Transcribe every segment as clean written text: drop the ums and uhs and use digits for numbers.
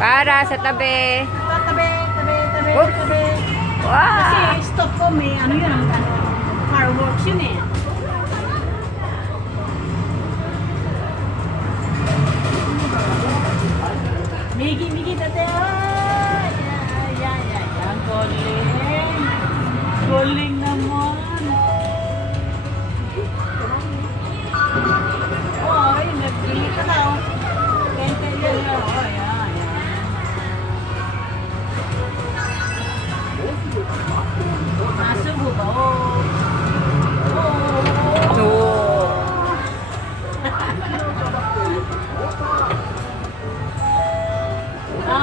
Para sa tabi. Tabi. Oops. Wow! Kasi stop ko may ano yun, fireworks yun eh. Migi, tate. Ay. Ang galing. Galing naman. Ay, nag-ilit ka na. Kente yun. Ayan. Nasubo ba? So,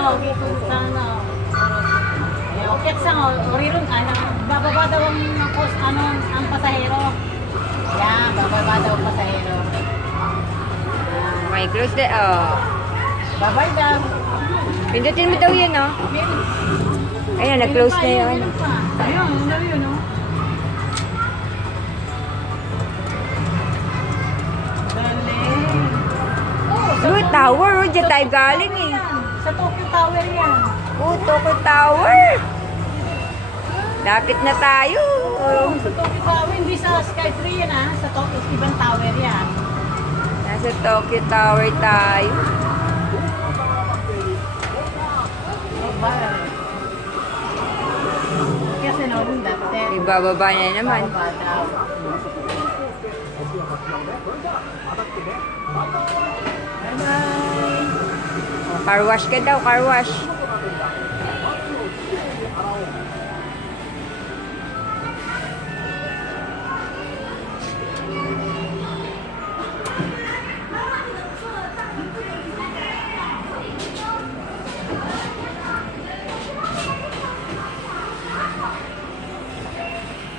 Okay kung sana. Okay sa oriron bababa daw ang pasahero. Yan, bababa daw ang pasahero. may close na. Oh. Babay daw. Pindutin mo daw yan, oh. Ayan, nag-close na yun. Ayun, ano yun, no? Blue Tower, oh. Diyan tayo galing, eh. Sa Tokyo Tower yan. Oh, Tokyo Tower. Lapit na tayo. Oh. Sa Tokyo Tower, hindi sa Sky 3 yan, ha? Sa Tokyo, ibang tower yan. Nasa Tokyo Tower tayo. Kasi noon dati. Ibababa na naman. Bababa daw. Oh, car wash ka daw, car wash.